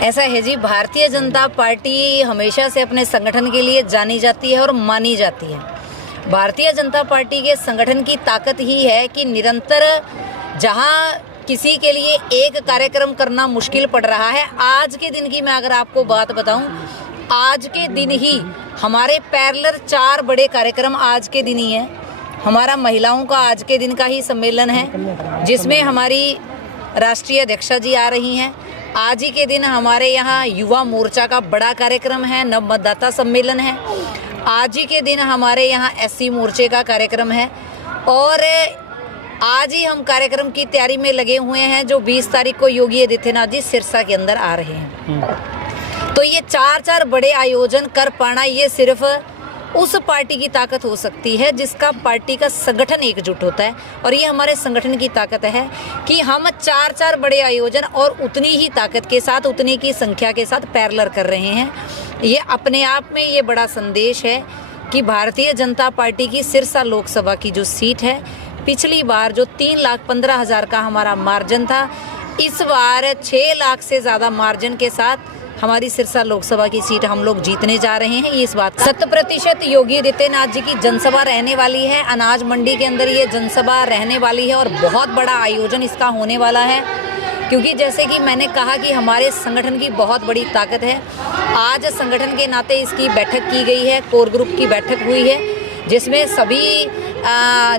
ऐसा है जी, भारतीय जनता पार्टी हमेशा से अपने संगठन के लिए जानी जाती है और मानी जाती है। भारतीय जनता पार्टी के संगठन की ताकत ही है कि निरंतर जहां किसी के लिए एक कार्यक्रम करना मुश्किल पड़ रहा है, आज के दिन की मैं अगर आपको बात बताऊं, आज के दिन ही हमारे पैरेलल 4 बड़े कार्यक्रम आज के दिन ही हैं। हमारा महिलाओं का आज के दिन का ही सम्मेलन है, जिसमें हमारी राष्ट्रीय अध्यक्षा जी आ रही हैं। आज ही के दिन हमारे यहाँ युवा मोर्चा का बड़ा कार्यक्रम है, नव मतदाता सम्मेलन है। आज ही के दिन हमारे यहाँ एससी मोर्चे का कार्यक्रम है और आज ही हम कार्यक्रम की तैयारी में लगे हुए हैं, जो 20 तारीख को योगी आदित्यनाथ जी सिरसा के अंदर आ रहे हैं। तो ये 4 बड़े आयोजन कर पाना, ये सिर्फ उस पार्टी की ताकत हो सकती है जिसका पार्टी का संगठन एकजुट होता है। और ये हमारे संगठन की ताकत है कि हम 4 बड़े आयोजन और उतनी ही ताकत के साथ, उतनी की संख्या के साथ पैरेलल कर रहे हैं। ये अपने आप में ये बड़ा संदेश है कि भारतीय जनता पार्टी की सिरसा लोकसभा की जो सीट है, पिछली बार जो 3,15,000 का हमारा मार्जिन था, इस बार 6 लाख से ज़्यादा मार्जिन के साथ हमारी सिरसा लोकसभा की सीट हम लोग जीतने जा रहे हैं। ये इस बात 100% योगी आदित्यनाथ जी की जनसभा रहने वाली है। अनाज मंडी के अंदर ये जनसभा रहने वाली है और बहुत बड़ा आयोजन इसका होने वाला है, क्योंकि जैसे कि मैंने कहा कि हमारे संगठन की बहुत बड़ी ताकत है। आज संगठन के नाते इसकी बैठक की गई है, कोर ग्रुप की बैठक हुई है, जिसमें सभी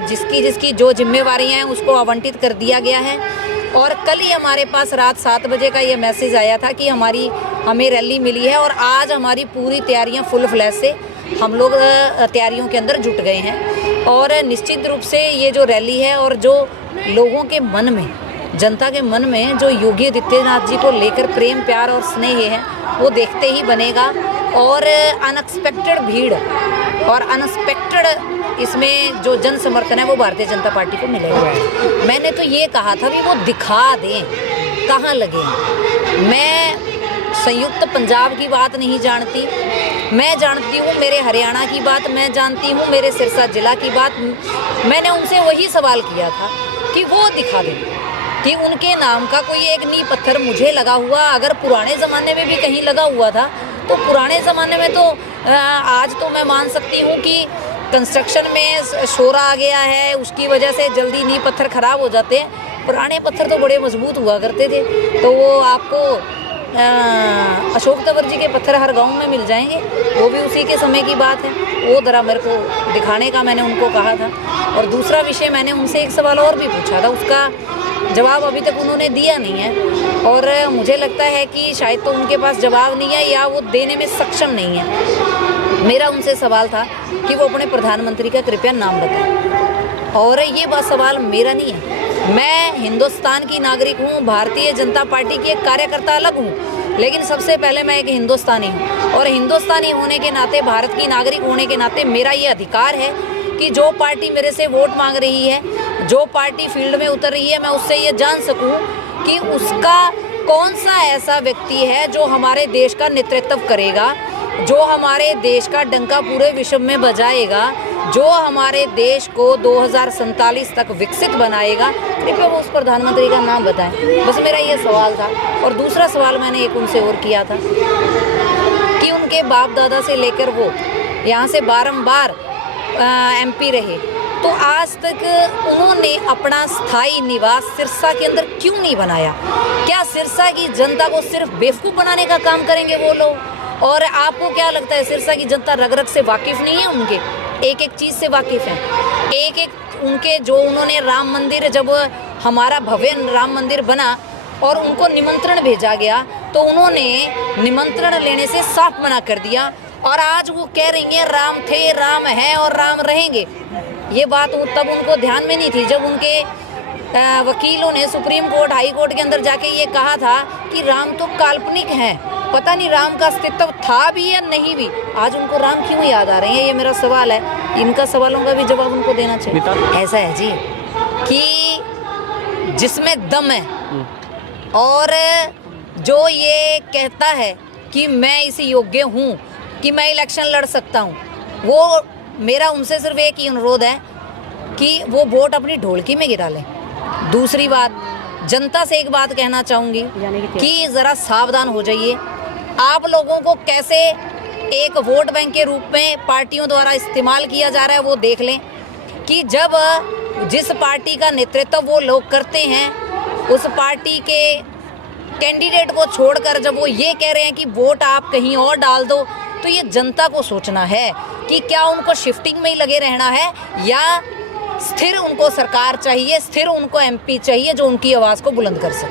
जिसकी जो जिम्मेवारियां हैं उसको आवंटित कर दिया गया है। और कल ही हमारे पास रात 7 बजे का ये मैसेज आया था कि हमें रैली मिली है और आज हमारी पूरी तैयारियां फुल फ्लैश से हम लोग तैयारियों के अंदर जुट गए हैं। और निश्चित रूप से ये जो रैली है और जो लोगों के मन में, जनता के मन में जो योगी आदित्यनाथ जी को लेकर प्रेम, प्यार और स्नेह है, वो देखते ही बनेगा। और अनएक्सपेक्टेड भीड़ और अनएक्सपेक्टेड इसमें जो जन समर्थन है वो भारतीय जनता पार्टी को मिलेगा। मैंने तो ये कहा था भी वो दिखा दें कहाँ लगे। मैं संयुक्त पंजाब की बात नहीं जानती, मैं जानती हूँ मेरे हरियाणा की बात, मैं जानती हूँ मेरे सिरसा जिला की बात। मैंने उनसे वही सवाल किया था कि वो दिखा दें कि उनके नाम का कोई एक नींव पत्थर मुझे लगा हुआ, अगर पुराने ज़माने में भी कहीं लगा हुआ था तो पुराने ज़माने में तो आज तो मैं मान सकती हूँ कि कंस्ट्रक्शन में शोर आ गया है, उसकी वजह से जल्दी नींव पत्थर ख़राब हो जाते हैं। पुराने पत्थर तो बड़े मजबूत हुआ करते थे, तो वो आपको अशोक तंवर जी के पत्थर हर गांव में मिल जाएंगे, वो भी उसी के समय की बात है। वो ज़रा मेरे को दिखाने का मैंने उनको कहा था। और दूसरा विषय मैंने उनसे एक सवाल और भी पूछा था, उसका जवाब अभी तक उन्होंने दिया नहीं है और मुझे लगता है कि शायद तो उनके पास जवाब नहीं है या वो देने में सक्षम नहीं है। मेरा उनसे सवाल था कि वो अपने प्रधानमंत्री का कृपया नाम बताएं। और ये बात सवाल मेरा नहीं है, मैं हिंदुस्तान की नागरिक हूँ, भारतीय जनता पार्टी की एक कार्यकर्ता अलग हूँ, लेकिन सबसे पहले मैं एक हिंदुस्तानी हूँ। और हिंदुस्तानी होने के नाते, भारत की नागरिक होने के नाते मेरा ये अधिकार है कि जो पार्टी मेरे से वोट मांग रही है, जो पार्टी फील्ड में उतर रही है, मैं उससे ये जान सकूं कि उसका कौन सा ऐसा व्यक्ति है जो हमारे देश का नेतृत्व करेगा, जो हमारे देश का डंका पूरे विश्व में बजाएगा, जो हमारे देश को 2047 तक विकसित बनाएगा। कृपया वो उस प्रधानमंत्री का नाम बताएं। बस मेरा ये सवाल था। और दूसरा सवाल मैंने एक उनसे और किया था कि उनके बाप दादा से लेकर वो यहाँ से बारंबार MP रहे, तो आज तक उन्होंने अपना स्थायी निवास सिरसा के अंदर क्यों नहीं बनाया? क्या सिरसा की जनता को सिर्फ बेवकूफ़ बनाने का काम करेंगे वो लोग? और आपको क्या लगता है सिरसा की जनता रग रग से वाकिफ़ नहीं है? उनके एक एक चीज़ से वाकिफ़ हैं। एक एक उनके जो उन्होंने राम मंदिर, जब हमारा भव्य राम मंदिर बना और उनको निमंत्रण भेजा गया तो उन्होंने निमंत्रण लेने से साफ मना कर दिया। और आज वो कह रही हैं राम थे, राम हैं और राम रहेंगे। ये बात तब उनको ध्यान में नहीं थी जब उनके वकीलों ने सुप्रीम कोर्ट, हाई कोर्ट के अंदर जाके ये कहा था कि राम तो काल्पनिक हैं, पता नहीं राम का अस्तित्व था भी या नहीं भी। आज उनको राम क्यों याद आ रहे हैं? ये मेरा सवाल है। इनका सवालों का भी जवाब उनको देना चाहिए। ऐसा है जी कि जिसमें दम है और जो ये कहता है कि मैं इस योग्य हूँ कि मैं इलेक्शन लड़ सकता हूँ, वो मेरा उनसे सिर्फ एक ही अनुरोध है कि वो वोट अपनी ढोलकी में गिरा लें। दूसरी बात, जनता से एक बात कहना चाहूँगी कि ज़रा सावधान हो जाइए। आप लोगों को कैसे एक वोट बैंक के रूप में पार्टियों द्वारा इस्तेमाल किया जा रहा है वो देख लें कि जब जिस पार्टी का नेतृत्व वो लोग करते हैं उस पार्टी के कैंडिडेट को छोड़कर जब वो ये कह रहे हैं कि वोट आप कहीं और डाल दो, तो ये जनता को सोचना है कि क्या उनको शिफ्टिंग में ही लगे रहना है या स्थिर उनको सरकार चाहिए, स्थिर उनको एमपी चाहिए जो उनकी आवाज़ को बुलंद कर सके।